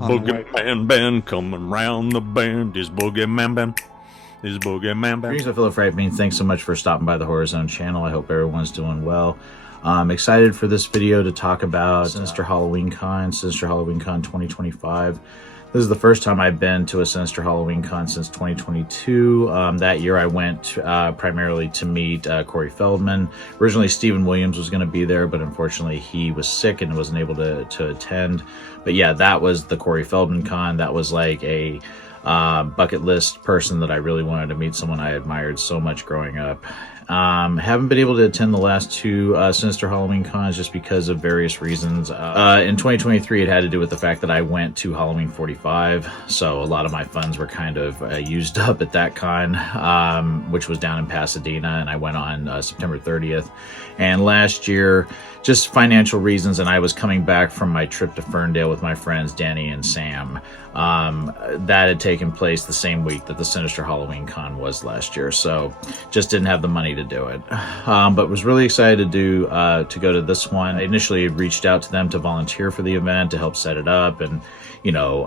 Boogeyman band coming round the bend. Is Boogeyman band. Is Boogeyman band. Greetings, my fellow Fright Fiends. Thanks so much for stopping by the Horror Zone channel. I hope everyone's doing well. I'm excited for this video to talk about Sinister Halloween Con, Sinister Halloween Con 2025. This is the first time I've been to a Sinister Halloween Con since 2022. That year I went primarily to meet Corey Feldman. Originally Stephen Williams was going to be there, but unfortunately he was sick and wasn't able to attend. But yeah, that was the Corey Feldman Con. That was like a bucket list person that I really wanted to meet, someone I admired so much growing up. Haven't been able to attend the last two Sinister Halloween Cons just because of various reasons. In 2023, it had to do with the fact that I went to Halloween 45, so a lot of my funds were kind of used up at that con, which was down in Pasadena, and I went on September 30th. And last year, just financial reasons, and I was coming back from my trip to Ferndale with my friends Danny and Sam. That had taken place the same week that the Sinister Halloween Con was last year, so just didn't have the money to do it. But was really excited to go to this one. I initially reached out to them to volunteer for the event, to help set it up and, you know,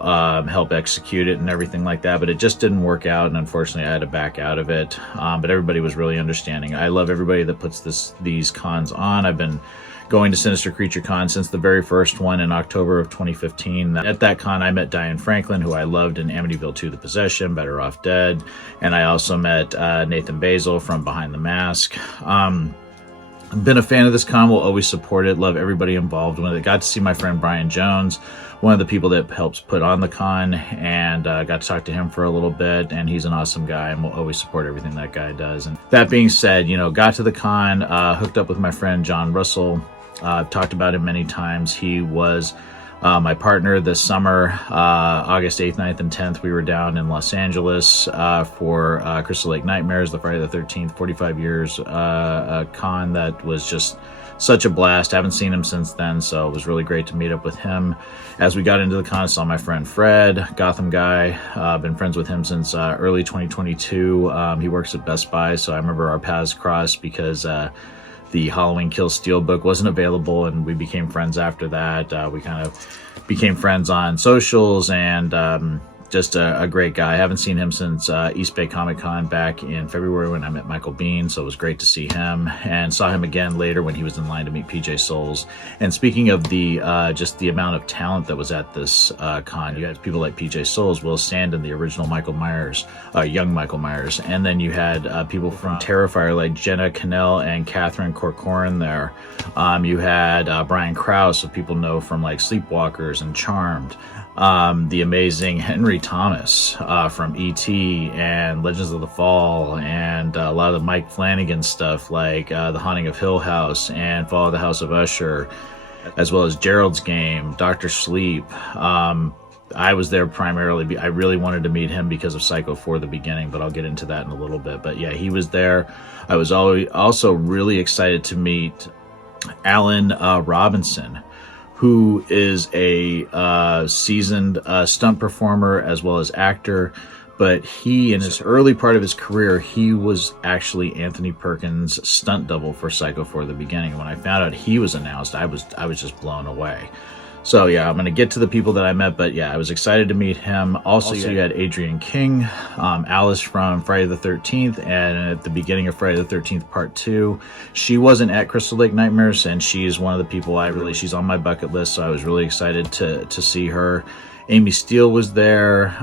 help execute it and everything like that, but it just didn't work out, and unfortunately I had to back out of it. But everybody was really understanding. I love everybody that puts these cons on. I've been going to Sinister Creature Con since the very first one in October of 2015. At that con, I met Diane Franklin, who I loved in Amityville 2: The Possession, Better Off Dead, and I also met Nathan Basil from Behind the Mask. Been a fan of this con, will always support it, love everybody involved with it. Got to see my friend Brian Jones, one of the people that helps put on the con, and got to talk to him for a little bit, and he's an awesome guy and will always support everything that guy does. And that being said, you know, got to the con, hooked up with my friend John Russell. I've talked about him many times. He was my partner this summer, August 8th, 9th, and 10th. We were down in Los Angeles for Crystal Lake Nightmares, the Friday the 13th, 45 years con that was just such a blast. Haven't seen him since then, so it was really great to meet up with him. As we got into the con, I saw my friend Fred, Gotham guy. Been friends with him since early 2022. He works at Best Buy, so I remember our paths crossed because the Halloween Kills Steelbook wasn't available, and we became friends after that. We kind of became friends on socials, and just a great guy. I haven't seen him since East Bay Comic Con back in February when I met Michael Bean, so it was great to see him, and saw him again later when he was in line to meet PJ Souls. And speaking of the just the amount of talent that was at this con, you had people like PJ Souls, Will Sandin, the original Michael Myers, young Michael Myers, and then you had people from Terrifier like Jenna Cannell and Catherine Corcoran there. You had Brian Krause, who people know from like Sleepwalkers and Charmed. The amazing Henry Thomas from E.T. and Legends of the Fall, and a lot of the Mike Flanagan stuff like The Haunting of Hill House and Fall of the House of Usher, as well as Gerald's Game, Dr. Sleep. I was there primarily, I really wanted to meet him because of Psycho 4: The Beginning, but I'll get into that in a little bit. But yeah, he was there. I was also really excited to meet Alan Robinson, who is a seasoned stunt performer as well as actor. But he, in his early part of his career, he was actually Anthony Perkins' stunt double for Psycho 4: The Beginning. When I found out he was announced, I was just blown away. So yeah, I'm going to get to the people that I met, but yeah, I was excited to meet him. Also you had Adrienne King, Alice from Friday the 13th, and at the beginning of Friday the 13th Part 2. She wasn't at Crystal Lake Nightmares, and she is one of the people she's on my bucket list, so I was really excited to see her. Amy Steele was there.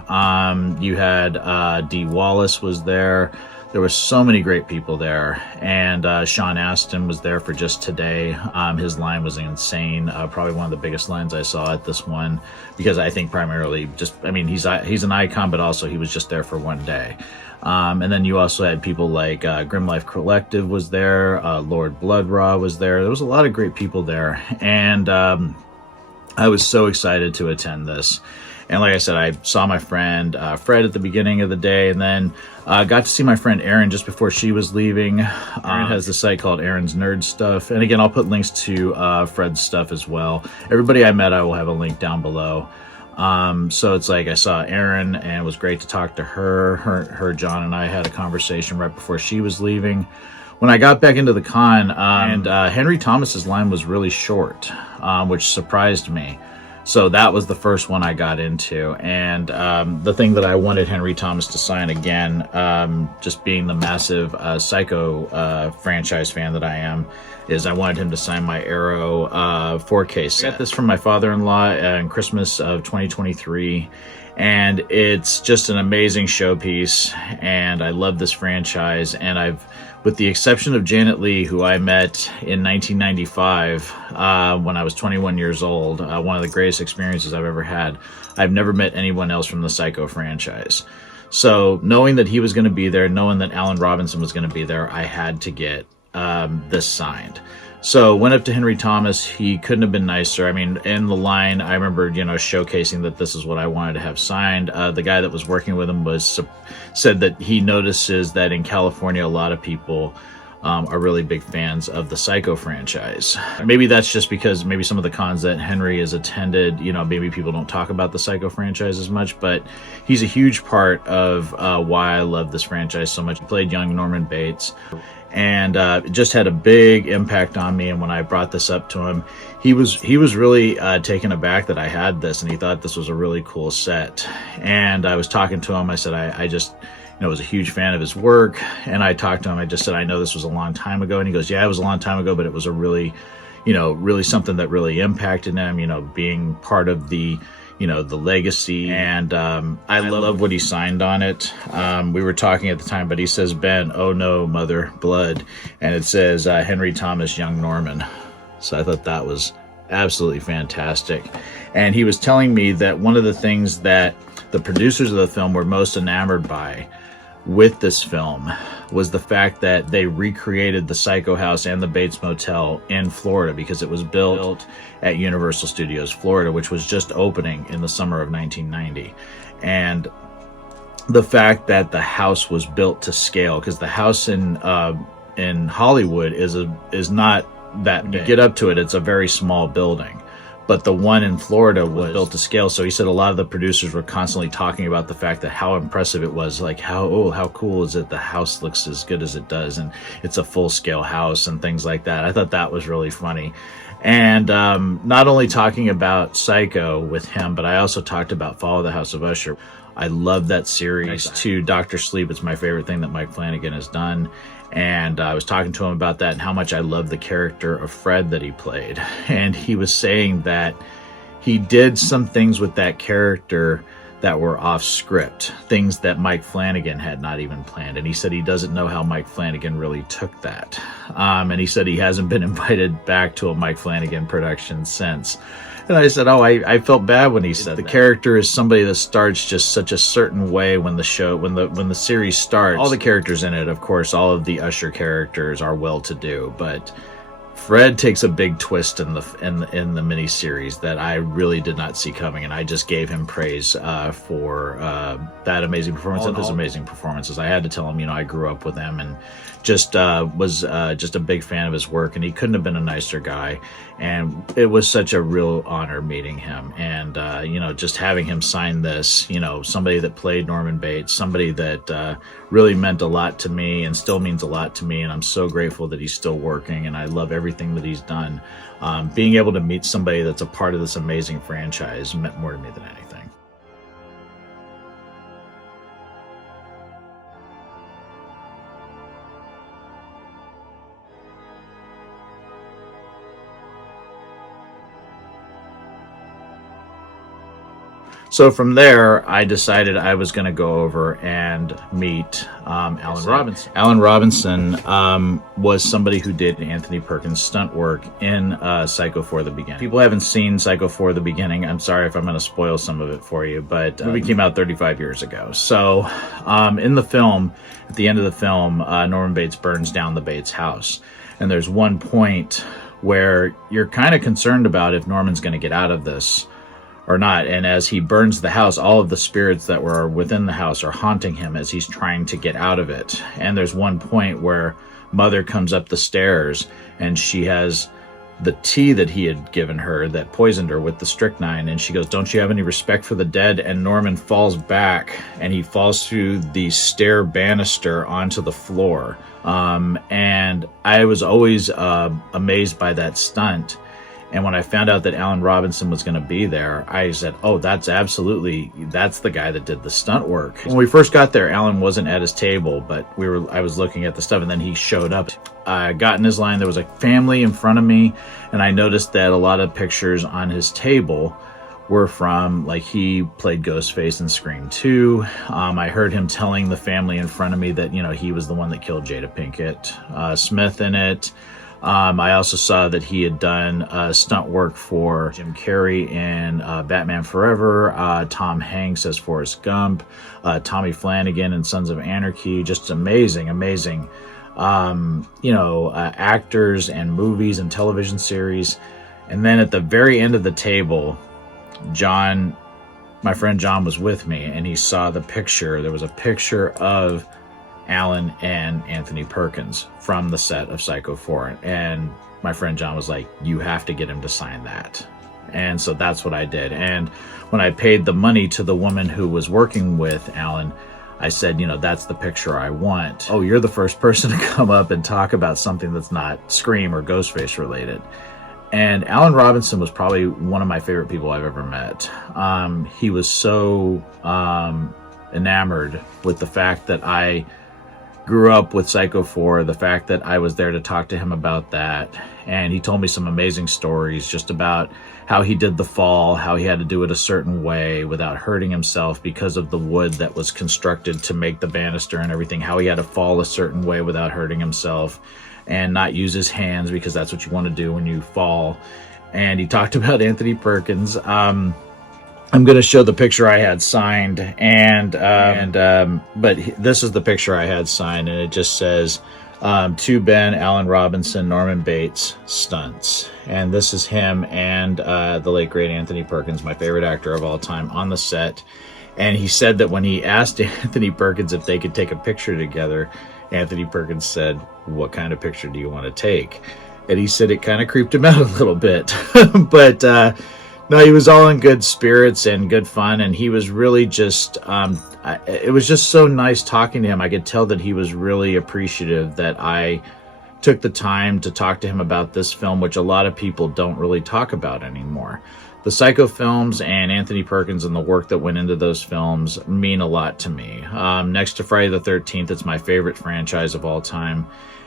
You had Dee Wallace was there. There were so many great people there, and Sean Astin was there for Just Today. His line was insane, probably one of the biggest lines I saw at this one, because I think primarily he's an icon, but also he was just there for one day. And then you also had people like Grim Life Collective was there, Lord Bloodraw was there. There was a lot of great people there, and I was so excited to attend this. And like I said, I saw my friend Fred at the beginning of the day, and then got to see my friend Erin just before she was leaving. Erin has the site called Erin's Nerd Stuff. And again, I'll put links to Fred's stuff as well. Everybody I met, I will have a link down below. So it's like I saw Erin, and it was great to talk to her. John and I had a conversation right before she was leaving. When I got back into the con, and Henry Thomas's line was really short, which surprised me. So that was the first one I got into. And the thing that I wanted Henry Thomas to sign again, just being the massive Psycho franchise fan that I am, is I wanted him to sign my Arrow 4K set. I got this from my father-in-law in Christmas of 2023. And it's just an amazing showpiece, and I love this franchise. And with the exception of Janet Leigh, who I met in 1995 when I was 21 years old, one of the greatest experiences I've ever had, I've never met anyone else from the Psycho franchise. So knowing that he was going to be there, knowing that Alan Robinson was going to be there, I had to get this signed. So went up to Henry Thomas. He couldn't have been nicer. I mean, in the line, I remember, showcasing that this is what I wanted to have signed. The guy that was working with him said that he notices that in California, a lot of people are really big fans of the Psycho franchise. Maybe that's just because maybe some of the cons that Henry has attended, maybe people don't talk about the Psycho franchise as much, but he's a huge part of why I love this franchise so much. He played young Norman Bates, and it just had a big impact on me. And when I brought this up to him, he was really taken aback that I had this, and he thought this was a really cool set. And I was talking to him. I said I just was a huge fan of his work, and I talked to him. I just said, I know this was a long time ago, and he goes, yeah, it was a long time ago, but it was a really really something that really impacted him, being part of the the legacy. And I love what he signed on it. We were talking at the time, but he says, Ben, oh no, mother, blood. And it says Henry Thomas, young Norman. So I thought that was absolutely fantastic. And he was telling me that one of the things that the producers of the film were most enamored by with this film was the fact that they recreated the Psycho House and the Bates Motel in Florida, because it was built at Universal Studios Florida, which was just opening in the summer of 1990. And the fact that the house was built to scale, because the house in Hollywood is not that big. You get up to it, it's a very small building. But the one in Florida was built to scale. So he said a lot of the producers were constantly talking about the fact that how impressive it was. Like, how cool is it? The house looks as good as it does, and it's a full-scale house and things like that. I thought that was really funny. And not only talking about Psycho with him, but I also talked about Follow the House of Usher. I love that series too. Dr. Sleep is my favorite thing that Mike Flanagan has done. And I was talking to him about that and how much I love the character of Fred that he played. And he was saying that he did some things with that character that were off script, things that Mike Flanagan had not even planned. And he said he doesn't know how Mike Flanagan really took that. And he said he hasn't been invited back to a Mike Flanagan production since. And I said, oh, I felt bad when he said the character is somebody that starts just such a certain way when the series starts. All the characters in it, of course, all of the Usher characters are well-to-do, but Fred takes a big twist in the miniseries that I really did not see coming, and I just gave him praise for that amazing performance and his amazing performances. I had to tell him, I grew up with him and just was just a big fan of his work, and he couldn't have been a nicer guy. And it was such a real honor meeting him, and just having him sign this, somebody that played Norman Bates, somebody that really meant a lot to me and still means a lot to me, and I'm so grateful that he's still working, and I love everything that he's done. Being able to meet somebody that's a part of this amazing franchise meant more to me than anything. So from there, I decided I was going to go over and meet Alan Robinson. Alan Robinson was somebody who did Anthony Perkins' stunt work in Psycho 4: The Beginning. People haven't seen Psycho 4: The Beginning. I'm sorry if I'm going to spoil some of it for you, but the movie came out 35 years ago. So in the film, at the end of the film, Norman Bates burns down the Bates house. And there's one point where you're kind of concerned about if Norman's going to get out of this or not. And as he burns the house, all of the spirits that were within the house are haunting him as he's trying to get out of it. And there's one point where Mother comes up the stairs and she has the tea that he had given her that poisoned her with the strychnine, and she goes, "Don't you have any respect for the dead?" And Norman falls back and he falls through the stair banister onto the floor. And I was always amazed by that stunt. And when I found out that Alan Robinson was going to be there, I said, oh, that's the guy that did the stunt work. When we first got there, Alan wasn't at his table, but I was looking at the stuff, and then he showed up. I got in his line. There was a family in front of me, and I noticed that a lot of pictures on his table were from, like, he played Ghostface in Scream 2. I heard him telling the family in front of me that, you know, he was the one that killed Jada Pinkett Smith in it. I also saw that he had done stunt work for Jim Carrey in Batman Forever, Tom Hanks as Forrest Gump, Tommy Flanagan in Sons of Anarchy. Just amazing, amazing, actors and movies and television series. And then at the very end of the table, John, my friend John, was with me, and he saw the picture. There was a picture of Alan and Anthony Perkins from the set of Psycho 4. And my friend John was like, you have to get him to sign that. And so that's what I did. And when I paid the money to the woman who was working with Alan, I said, you know, that's the picture I want. Oh, you're the first person to come up and talk about something that's not Scream or Ghostface related. And Alan Robinson was probably one of my favorite people I've ever met. He was so enamored with the fact that I grew up with Psycho 4, the fact that I was there to talk to him about that. And he told me some amazing stories just about how he did the fall, how he had to do it a certain way without hurting himself because of the wood that was constructed to make the banister and everything, how he had to fall a certain way without hurting himself and not use his hands because that's what you want to do when you fall. And he talked about Anthony Perkins. I'm going to show the picture I had signed, but this is the picture I had signed, and it just says, to Ben, Alan Robinson, Norman Bates, stunts. And this is him and the late great Anthony Perkins, my favorite actor of all time, on the set. And he said that when he asked Anthony Perkins if they could take a picture together, Anthony Perkins said, what kind of picture do you want to take? And he said it kind of creeped him out a little bit. But no, he was all in good spirits and good fun. And he was really just, it was just so nice talking to him. I could tell that he was really appreciative that I took the time to talk to him about this film, which a lot of people don't really talk about anymore. The Psycho films and Anthony Perkins and the work that went into those films mean a lot to me. Next to Friday the 13th, it's my favorite franchise of all time.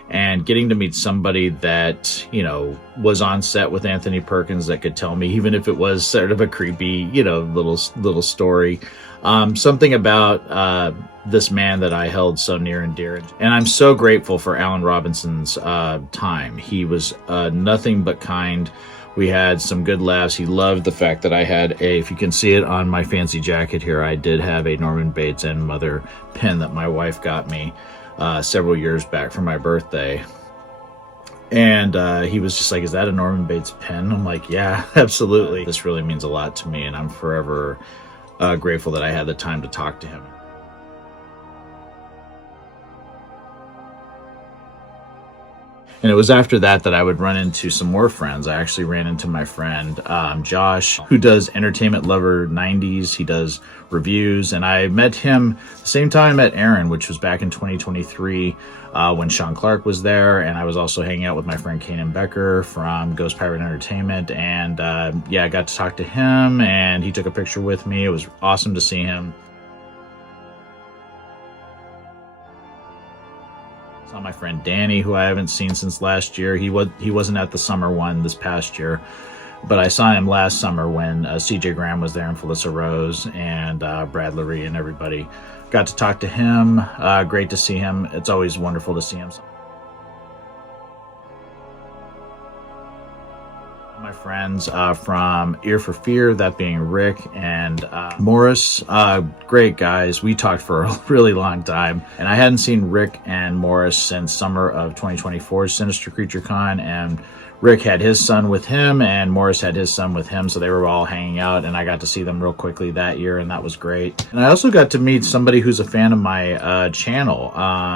And getting to meet somebody that, you know, was on set with Anthony Perkins that could tell me, even if it was sort of a creepy, you know, little story, something about this man that I held so near and dear. And I'm so grateful for Alan Robinson's time. He was nothing but kind. We had some good laughs. He loved the fact that I had if you can see it on my fancy jacket here, I did have a Norman Bates and Mother pin that my wife got me several years back for my birthday. And he was just like, is that a Norman Bates pin? I'm like, yeah, absolutely. This really means a lot to me, and I'm forever grateful that I had the time to talk to him. And it was after that that I would run into some more friends. I actually ran into my friend Josh, who does Entertainment Lover 90s. He does reviews, and I met him the same time I met Aaron, which was back in 2023 when Sean Clark was there. And I was also hanging out with my friend Kanan Becker from Ghost Pirate Entertainment. And yeah, I got to talk to him, and he took a picture with me. It was awesome to see him. Saw my friend Danny, who I haven't seen since last year. He wasn't at the summer one this past year, but I saw him last summer when CJ Graham was there and Felissa Rose and Brad Lurie and everybody. Got to talk to him. Great to see him. It's always wonderful to see him. My friends from Ear for Fear, that being Rick and Morris, great guys. We talked for a really long time, and I hadn't seen Rick and Morris since summer of 2024 Sinister Creature Con, and Rick had his son with him and Morris had his son with him, so they were all hanging out, and I got to see them real quickly that year, and that was great. And I also got to meet somebody who's a fan of my channel.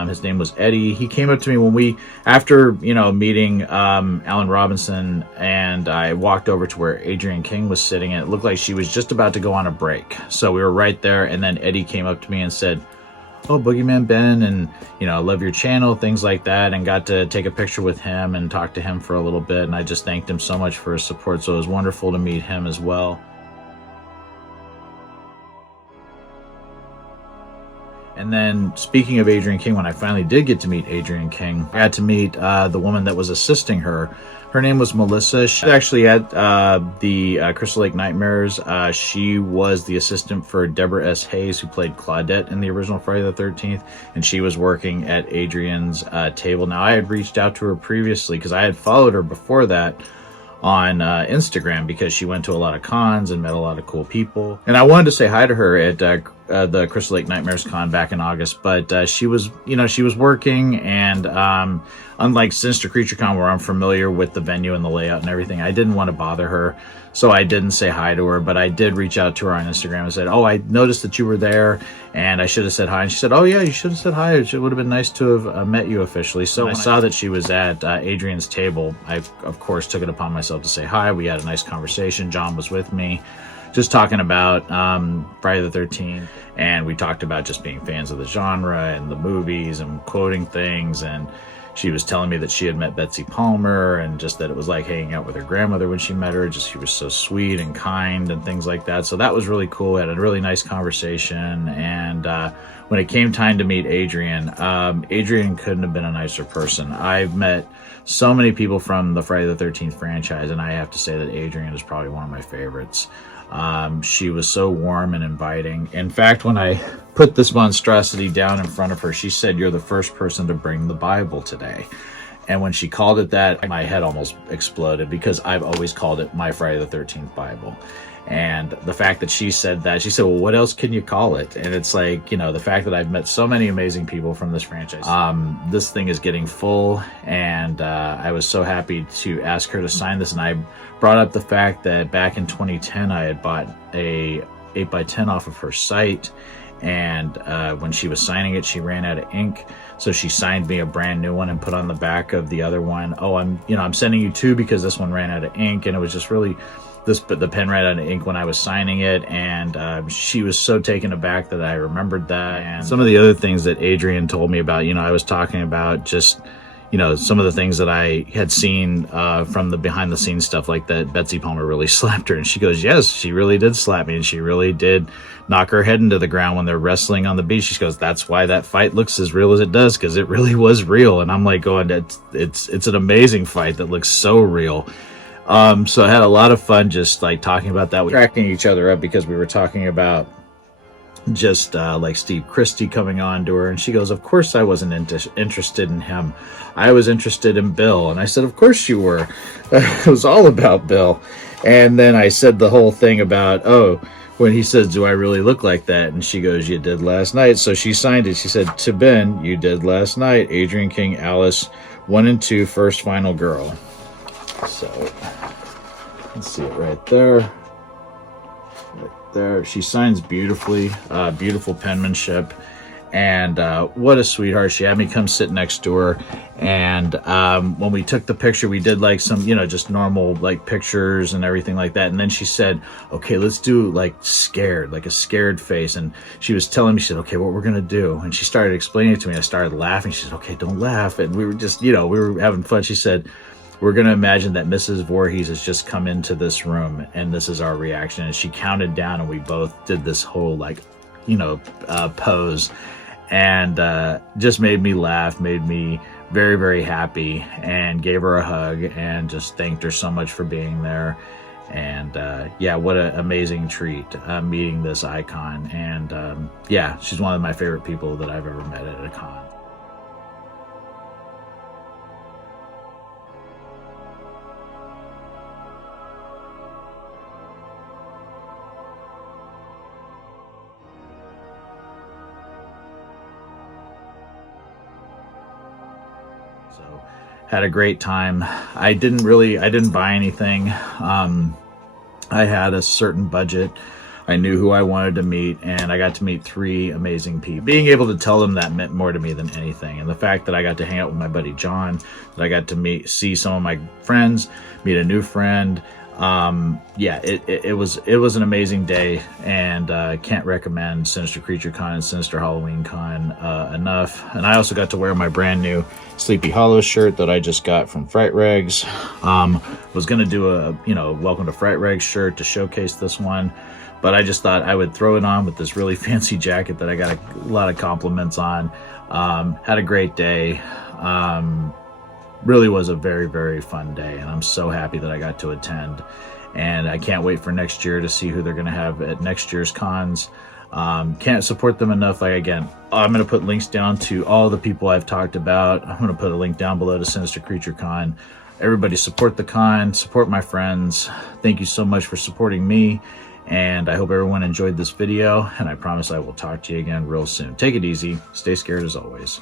His name was Eddie. He came up to me after meeting Alan Robinson, and I walked over to where Adrienne King was sitting, and it looked like she was just about to go on a break. So we were right there, and then Eddie came up to me and said, oh, Boogeyman Ben, and, you know, I love your channel, things like that, and got to take a picture with him and talk to him for a little bit, and I just thanked him so much for his support. So it was wonderful to meet him as well. And then, speaking of Adrienne King, when I finally did get to meet Adrienne King, I got to meet the woman that was assisting her. Her name was Melissa. She was actually at the Crystal Lake Nightmares. She was the assistant for Deborah S. Hayes, who played Claudette in the original Friday the 13th, and she was working at Adrienne's table. Now, I had reached out to her previously because I had followed her before that on Instagram, because she went to a lot of cons and met a lot of cool people. And I wanted to say hi to her at the Crystal Lake Nightmares Con back in August, but she was, you know, she was working, and unlike Sinister Creature Con, where I'm familiar with the venue and the layout and everything, I didn't want to bother her, so I didn't say hi to her. But I did reach out to her on Instagram and said, oh, I noticed that you were there, and I should have said hi. And she said, oh yeah, you should have said hi. It would have been nice to have met you officially. So when I saw that she was at Adrienne's table, I of course took it upon myself to say hi. We had a nice conversation. John was with me, just talking about Friday the 13th, and we talked about just being fans of the genre and the movies and quoting things. And she was telling me that she had met Betsy Palmer, and just that it was like hanging out with her grandmother when she met her. Just she was so sweet and kind and things like that. So that was really cool. We had a really nice conversation. And when it came time to meet Adrienne, Adrienne couldn't have been a nicer person. I've met so many people from the Friday the 13th franchise, and I have to say that Adrienne is probably one of my favorites. She was so warm and inviting. In fact, when I put this monstrosity down in front of her, she said, "You're the first person to bring the Bible today." And when she called it that, my head almost exploded, because I've always called it my Friday the 13th Bible. And the fact that she said that, she said, well, what else can you call it? And it's like, you know, the fact that I've met so many amazing people from this franchise. This thing is getting full, and I was so happy to ask her to sign this. And I brought up the fact that back in 2010, I had bought a 8x10 off of her site. And when she was signing it, she ran out of ink. So she signed me a brand new one and put on the back of the other one, oh, I'm sending you two because this one ran out of ink. And it was just really, the pen ran out of ink when I was signing it, and she was so taken aback that I remembered that. And some of the other things that Adrienne told me about, you know, I was talking about just, you know, some of the things that I had seen from the behind the scenes stuff, like that Betsy Palmer really slapped her, and she goes, yes, she really did slap me, and she really did knock her head into the ground when they're wrestling on the beach. She goes, that's why that fight looks as real as it does, because it really was real. And I'm like going, it's an amazing fight that looks so real. So I had a lot of fun just like talking about that, cracking each other up, because we were talking about just like Steve Christie coming on to her, and she goes, of course I wasn't interested in him, I was interested in Bill. And I said, of course you were. It was all about Bill. And then I said the whole thing about, oh, when he says, do I really look like that? And she goes, you did last night. So she signed it. She said, to Ben, you did last night. Adrienne King, Alice, 1 and 2, first final girl. So let's see it right there. Right there. She signs beautifully, beautiful penmanship. And what a sweetheart. She had me come sit next to her. And when we took the picture, we did like some, you know, just normal like pictures and everything like that. And then she said, okay, let's do like scared, like a scared face. And she was telling me, she said, okay, what we're going to do. And she started explaining it to me. I started laughing. She said, okay, don't laugh. And we were just, you know, we were having fun. She said, we're going to imagine that Mrs. Voorhees has just come into this room, and this is our reaction. And she counted down, and we both did this whole like, you know, pose. And just made me laugh, made me very, very happy, and gave her a hug and just thanked her so much for being there. And yeah, what an amazing treat meeting this icon. And yeah, she's one of my favorite people that I've ever met at a con. So had a great time. I didn't buy anything. I had a certain budget. I knew who I wanted to meet, and I got to meet 3 amazing people. Being able to tell them that meant more to me than anything. And the fact that I got to hang out with my buddy John, that I got to see some of my friends, meet a new friend, Yeah, it was an amazing day, and can't recommend Sinister Creature Con and Sinister Halloween Con enough. And I also got to wear my brand new Sleepy Hollow shirt that I just got from Fright Regs. Was gonna do a Welcome to Fright Regs shirt to showcase this one, but I just thought I would throw it on with this really fancy jacket that I got a lot of compliments on. Had a great day. Really was a very, very fun day, and I'm so happy that I got to attend, and I can't wait for next year to see who they're going to have at next year's cons. Can't support them enough. Like, again, I'm going to put links down to all the people I've talked about. I'm going to put a link down below to Sinister Creature Con. Everybody support the con, support my friends. Thank you so much for supporting me, and I hope everyone enjoyed this video, and I promise I will talk to you again real soon. Take it easy. Stay scared as always.